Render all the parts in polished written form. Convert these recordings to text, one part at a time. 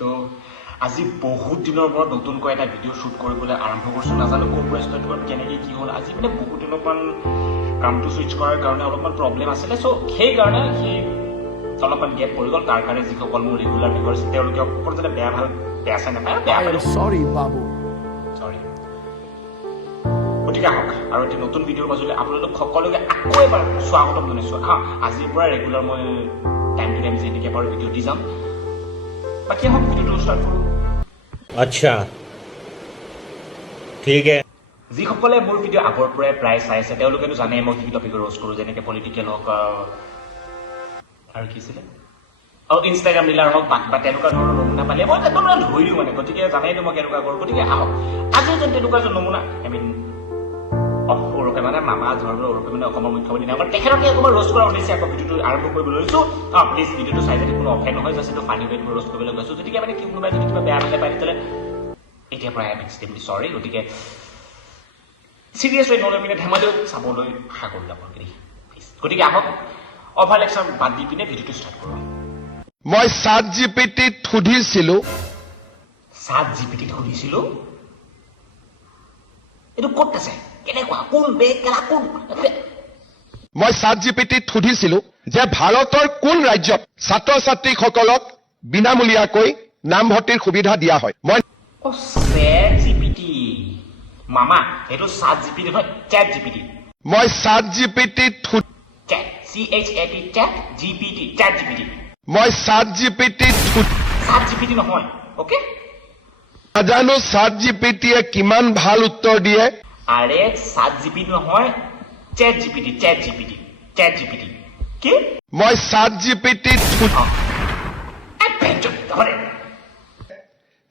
তো আজি বহুত দিনৰ পৰা নতুনকৈ এটা ভিডিঅ' শ্বুট কৰিবলৈ আৰম্ভ কৰিছোঁ। নাজানো ক'ৰ পৰা ষ্টাৰ্ট কৰিম, কেনেকৈ কি হ'ল। আজি মানে বহুত দিনৰ পৰা কামটো ছুইচ কৰাৰ কাৰণে অলপমান প্ৰব্লেম আছিলে। চ' সেইকাৰণে অলপমান গেপ পৰি গ'ল। তাৰ কাৰণে যিসকল মোৰ ৰেগুলাৰ ভিউৱাৰ্ছ তেওঁলোকে অকল যাতে বেয়া চাই নাপায়, চৰি বাবু, চৰি। গতিকে আহক আৰু এটি নতুন ভিডিঅ'ৰ মাজলৈ আপোনালোক সকলোকে আকৌ এবাৰ স্বাগতম জনাইছোঁ। আজিৰ পৰা ৰেগুলাৰ মই টাইম টু টাইম যেনেকৈ পাৰোঁ ভিডিঅ' দি যাম। বাকী আহক ভিডিঅ'টো ষ্টাৰ্ট কৰোঁ। আচ্ছা ঠিক আছে। যিসকলে মোৰ ভিডিঅ' আগৰ পৰাই প্ৰায় চাই আছে তেওঁলোকেতো জানে মই কি টপিক ৰ'জ কৰোঁ, যেনেকৈ পলিটিকেল হওক আৰু কি আছিলে ইনষ্টাগ্ৰাম ৰিলাৰ হওক বা তেনেকুৱা ধৰণৰ নমুনা পালে মই একদম ধৰি দিওঁ মানে। গতিকে জানেইতো মই কেনেকুৱা কৰোঁ। গতিকে আহক আজিও যেন তেনেকুৱা এজন নমুনা সৰুকে মানে মামা ধৰণৰ সৰুকে মানে অসমৰ মুখ্যমন্ত্ৰী নামৰ তেখেতকে অকণমান ৰ'জ কৰা উদ্দেশ্যে আকৌ ভিডিঅ'টো আৰম্ভ কৰিবলৈ লৈছোঁ। প্লিজ ভিডিঅ'টো চাই যদি কোনো অফেন নহয়, জাষ্ট এইটো ফানি ৱেত মই ৰ'জ কৰিবলৈ গৈছোঁ। গতিকে মানে কি কোনোবাই যদি কিবা বেয়া পালে পাই তেতিয়াহ'লে এতিয়াৰ পৰা আই এম এক্সট্ৰিমলি চৰি। গতিকে চিৰিয়াছ হৈ নলৈ পিনে ধেমালিও চাবলৈ আশা কৰিলোঁ আপোনালোকে। গতিকে আহক অভাৰ লেকচাৰ বাদ দি পিনে ভিডিঅ'টো ষ্টাৰ্ট কৰোঁ। মই ChatGPT-ত সুধিছিলোঁ। ChatGPT-ত সুধিছিলোঁ? এইটো ক'ত আছে, কেনেকুৱা, কোন বেগ কেলা কোন? মই ChatGPT-ত সুধিছিলোঁ যে ভাৰতৰ কোন ৰাজ্যত ছাত্ৰ ছাত্ৰীসকলক বিনামূলীয়াকৈ নামভৰ্তিৰ সুবিধা দিয়া হয়। মই ChatGPT মামা, এইটো ChatGPT নহয়, ChatGPT। মই ChatGPT-ত ChatGPT মই ChatGPT-ত ChatGPT নহয়, অ'কে? নাজানো ChatGPT-য়ে কিমান ভাল উত্তৰ দিয়ে। আৰে ChatGPT নহয়, ChatGPT কি? মই ChatGPT-ত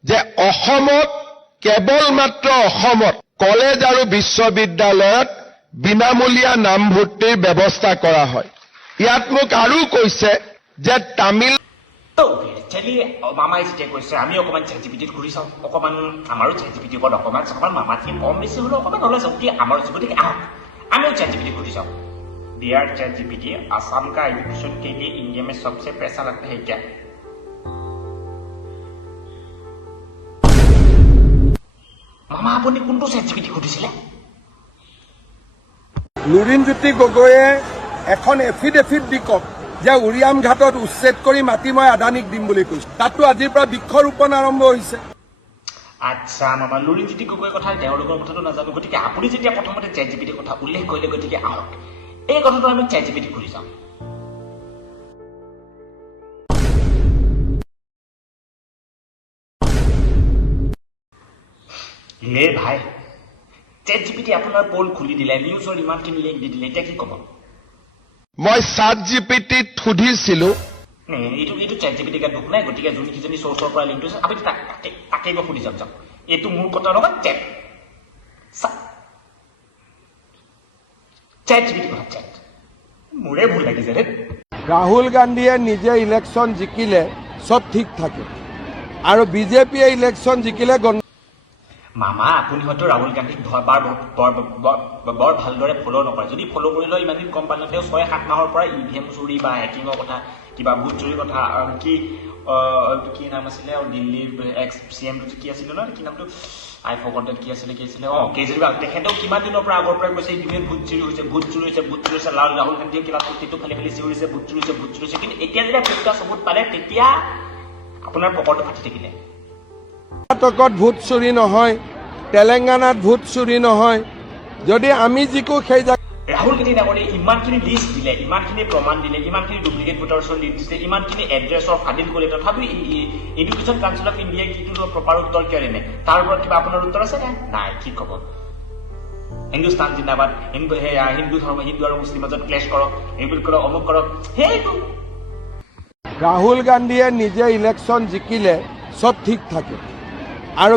যে অসমত কেৱল মাত্ৰ অসমত কলেজ আৰু বিশ্ববিদ্যালয়ত বিনামূলীয়া নামভৰ্তিৰ ব্যৱস্থা কৰা হয়। ইয়াত মোক আৰু কৈছে যে তামিল মামাই যেতিয়া কৈছে আমি অকণমান ChatGPT-ত ঘূৰি চাওঁ, অকণমান আমাৰো ChatGPT-ৰ ওপৰত অকণমান মামাতকৈ কম বেছি হ'লেও অকণমান নলেজ হওক, কি আমাৰ গতিকে আহক আমিও ChatGPT-ত ঘূৰি চাওঁ। डियर ChatGPT, आसाम का एजुकेशन के लिए इंडिया में सबसे पैसा लगता है क्या? মামা আপুনি কোনটো ChatGPT সুধিছিলে? লুৰিণজ্যোতি গগৈয়ে এখন এফিডেভিট দি কওক যে উৰিয়াম ঘাটত উচ্ছেদ কৰি মাটি মই আদানীক দিম বুলি কৈছে। তাতো আজিৰ পৰা বৃক্ষৰোপণ আৰম্ভ হৈছে। আচ্ছা মামা, লুৰিণজ্যোতি গগৈৰ কথা তেওঁলোকৰ কথাটো নাজানো। গতিকে আপুনি যেতিয়া প্ৰথমতে ChatGPT-ৰ কথা উল্লেখ কৰিলে, গতিকে আহক এই কথাটো আমি ChatGPT ঘূৰি যাম। লে ভাই, ChatGPT আপোনাৰ পল খুলি দিলে, নিউজৰ ইমানখিনি লিংক দি দিলে, এতিয়া কি ক'ব? মই ChatGPT-ত সুধিছিলোঁ। এইটো ChatGPT গাত দুখ নাই। গতিকে যোনকেইজনী চ'ৰ্চৰ পৰা লিংক হৈছে আপুনি তাকেই মই সুধি যাম। এইটো মোৰ কথা নহয়, ChatGPT কথা চেট। মোৰে ভুল লাগিছে ৰে। ৰাহুল গান্ধীয়ে নিজে ইলেকশ্যন জিকিলে চব ঠিক থাকে আৰু বিজেপিয়ে ইলেকশ্যন জিকিলে মামা আপুনি হয়তো ৰাহুল গান্ধীক বৰ ভালদৰে ফ'ল' নকৰে। যদি ফ'ল' কৰিলেও ইমান দিন গম পালে তেওঁ 6-7 মাহৰ পৰা EVM চুৰি বা হেকিঙৰ কথা, কিবা ভোট চুৰিৰ কথা, কি নাম আছিলে দিল্লীৰ এক্স CM কি আছিলে ন, কি নামটো আই ফৰগটেন, কি আছিলে কেজৰিৱাল। তেখেতেও কিমান দিনৰ পৰা আগৰ পৰা কৈছে ইভিএম ভোট চুৰি হৈছে। ৰাহুল গান্ধীয়ে কিবা প্ৰতিটো ফালি চিঞৰিছে ভোট চুৰিছে। কিন্তু এতিয়া যেতিয়া ভোটটা চবুত পালে তেতিয়া আপোনাৰ পকৰটো ফাটি থাকিলে। কৰ্ণাটকত ভোট চুৰি নহয়, তেলেংগানাত ভোট চুৰি নহয়। যদি আমি জিকো সেই ৰাহুল গান্ধী ডাঙৰীয়ে ইমানখিনি লিষ্ট দিলে, ইমানখিনি প্ৰমাণ দিলে, ইমানখিনি ডুপ্লিকেট ভোটাৰ্ছৰ লিষ্ট দিছে, ইমানখিনি এড্ৰেছৰ ফাদিল কৰিলে, তথাপিও এডুকেশ্যন কাউন্সিল অফ ইণ্ডিয়াই যিটো প্ৰপাৰ উত্তৰ কিয় দিলে, তাৰ ওপৰত কিবা আপোনাৰ উত্তৰ আছে নাই? কি ক'ব? হিন্দুস্তান জিন্দাবাদ, হিন্দু আৰু মুছলিম মাজত ক্লেছ কৰক, এইবোৰ কৰক, অমুক কৰক, সেইটো। ৰাহুল গান্ধীয়ে নিজে ইলেকশ্যন জিকিলে চব ঠিক থাকে আৰু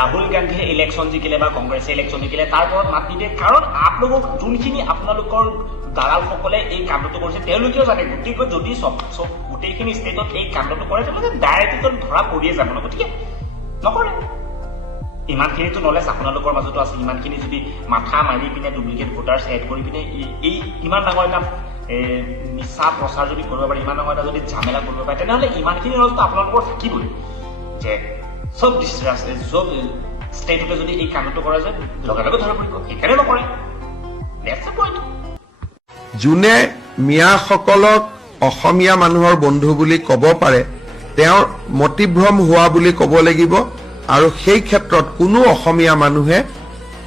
ৰাহুল গান্ধীয়ে ইলেকশ্যন জিকিলে বা কংগ্ৰেছে ইলেকশ্যন জিকিলে তাৰ ওপৰত মাত নিদিয়ে। কাৰণ যোনখিনি আপোনালোকৰ দালালসকলে এই কাণ্ডটো কৰিছে তেওঁলোকেও জানে। গতিকে যদি গোটেইখিনি ষ্টেটত এই কাণ্ডটো কৰে তেওঁলোকে ডাইৰেক্ট ধৰা পৰিয়ে যাব ন। গতিকে নকৰে। ইমানখিনিতো নলেজ আপোনালোকৰ মাজতো আছে। ইমানখিনি যদি মাথা মাৰি পিনে ডুপ্লিকেট ভোটাৰ্ছ এড কৰি পিনে এই ইমান ডাঙৰ এটা মিছা প্ৰচাৰ যদি কৰিব পাৰে, ইমান ডাঙৰ এটা যদি ঝামেলা কৰিব পাৰে, তেনেহ'লে ইমানখিনি নলেজটো আপোনালোকৰ থাকিবই। যে চব চব ষ্টেটতে যদি এই কামটো কৰা যায় লগে লগে ধৰা পৰিব সেইকাৰণে নকৰে That's the point. যোনে মিয়াসকলক অসমীয়া মানুহৰ বন্ধু বুলি ক'ব পাৰে তেওঁৰ মতিভ্ৰম হোৱা বুলি ক'ব লাগিব আৰু সেই ক্ষেত্ৰত কোনো অসমীয়া মানুহে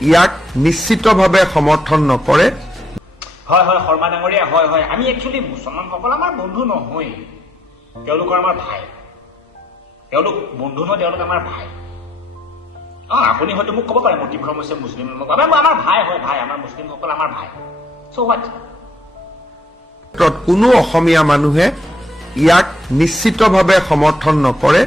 ইয়াক নিশ্চিতভাৱে সমৰ্থন নকৰে হয় হয় শৰ্মা ডাঙৰীয়া হয় হয় আমি একচুৱেলি মুছলমানসকল আমাৰ বন্ধু নহয় তেওঁলোকৰ আমাৰ ভাই তেওঁলোক বন্ধু নহয় তেওঁলোক আমাৰ ভাই আপুনি হয়তো মোক ক'ব পাৰে মতিভ্ৰম হৈছে মুছলিম আমাৰ ভাই হয় ভাই আমাৰ মুছলিমসকল আমাৰ ভাই চ' হোৱাট কোনো অসমীয়া মানুহে ইয়াক নিশ্চিতভাৱে সমৰ্থন নকৰে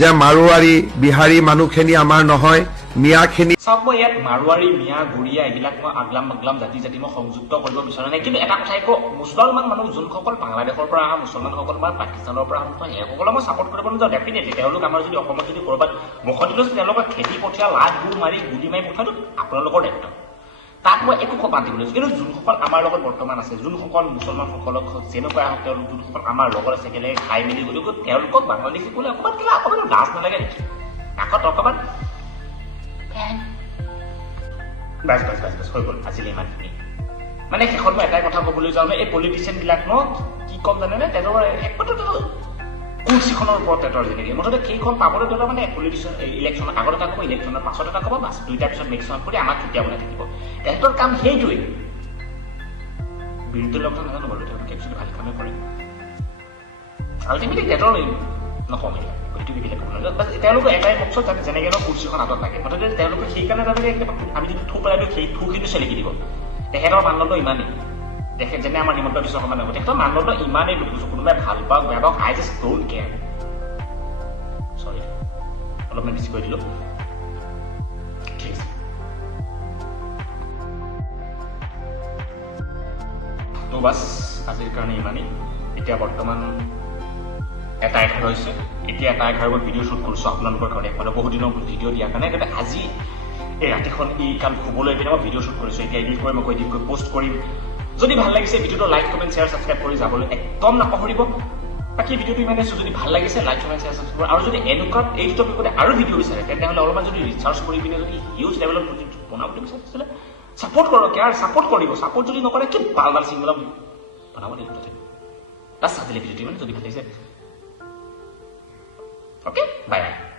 যে মাৰোৱাৰী বিহাৰী মানুহখিনি আমাৰ নহয় মিয়াখিনি চাওক মই ইয়াত মাৰোৱাৰী মিয়া গুৰিয়া এইবিলাক মই আগলাম জাতি মই সংযুক্ত কৰিব বিচৰা নাই কিন্তু এটা কথা একো মুছলমান মানুহ যোনসকল বাংলাদেশৰ পৰা অহা মুছলমানসকল বা পাকিস্তানৰ পৰা অহা সেইসকলক মই ছাপৰ্ট কৰিব নাযাওঁ ডেফিনেটলি তেওঁলোক আমাৰ যদি অসমত যদি ক'ৰবাত মুখত দিলোঁ তেওঁলোকক খেতি পঠিয়া লাজ গুৰ মাৰি গুলি মাৰি পঠিওৱাটো আপোনালোকৰ দায়িত্ব তাক মই একো বাদ দিব কিন্তু যোনসকল আমাৰ লগত বৰ্তমান আছে যোনসকল মুছলমানসকলক যেনেকুৱা হওক তেওঁলোক যোনসকল আমাৰ লগত আছে একেলগে খাই মেলি গতিকে তেওঁলোকক বাংলাদেশী ক'লে অকণমান কিবা অকণমান লাজ নালাগে নেকি কাকত অকণমান বাছ হৈ গ'ল আজিলৈ ইমানখিনি মানে শেষত মই এটাই কথা ক'বলৈ যাওঁ এই পলিটিচিয়ান বিলাক ন কি ক'ম জানেনে তেওঁৰ একমাত্ৰ কুৰ্চীখনৰ ওপৰত তেতৰ যেনেকৈ মুঠতে সেইখন পাবলৈ ধৰা মানে পলিটিচিয়ান ইলেকশ্যনৰ আগত এটা ক'ব ইলেকশ্যনৰ পাছত এটা ক'ব বাছ দুইটাৰ পিছত মিক্সন কৰি আমাক কেতিয়া বনাই থাকিব তেহেঁতৰ কাম সেইটোৱেই বিৰোধী দলৰ কথা নাজানো বাৰু তেওঁলোকে একচুৱেলি ভাল কামেই কৰে আল্টিমেটলি তেহেঁতৰ নকওঁ তেওঁলোকে এটাই পক্ষত যাতে যেনেকৈ ন কুৰ্চীখন হাতত লাগে মুঠতে তেওঁলোকে সেইকাৰণে তাৰমানে আমি যদি থু পেলাই দিওঁ সেই থুখিনি চেলেকি দিব তেখেতৰ মানদণ্ড ইমানেই তেখেত যেনে আমাৰ হিমন্ত বিশ্ব শৰ্মা ডাঙৰীয়া তেখেতৰ মানদণ্ড ইমানেই দেখিছোঁ কোনোবাই ভাল পাওক বেয়া পাওক আই জাষ্ট ডোন্ট কেয়াৰ চৰি অলপমান বেছি কৈ দিলোঁ ঠিক আছে তো বাছ আজিৰ কাৰণে ইমানেই এতিয়া বৰ্তমান এটা 11 হৈছে এতিয়া এটা 11 মই ভিডিঅ' শ্বুট কৰিছোঁ আপোনালোকৰ কাৰণে মানে বহুত দিনৰ ভিডিঅ' দিয়াৰ কাৰণে কিন্তু আজি এই ৰাতিখন এই কাম শুবলৈ পিনে মই ভিডিঅ' শ্বুট কৰিছোঁ এতিয়া এডিট কৰি মই এডিট কৰি পষ্ট কৰিম যদি ভাল লাগিছে ভিডিঅ'টো লাইক কমেণ্ট শ্বেয়াৰ ছাবস্ক্ৰাইব কৰি যাবলৈ একদম নাপাহৰিব বাকী ভিডিঅ'টো ইমানে যদি ভাল লাগিছে লাইক কমেণ্ট শ্বেয়াৰ ছাবস্ক্ৰাইব আৰু যদি এনেকুৱা এই টপিকতে আৰু ভিডিঅ' বিচাৰে তেতিয়াহ'লে অলপমান যদি ৰিচাৰ্চ কৰি পিনে যদি হিউজ লেভেলত বনাবলৈ বিচাৰে তেতিয়াহ'লে ছাপোৰ্ট কৰক ইয়াৰ ছাপোৰ্ট কৰিব ছাপোৰ্ট যদি নকৰে কি ভাল চিংগল বনাব লাগিব লাষ্ট আজিলৈ ভিডিঅ'টো ইমান যদি ভাল লাগিছে Okay, bye.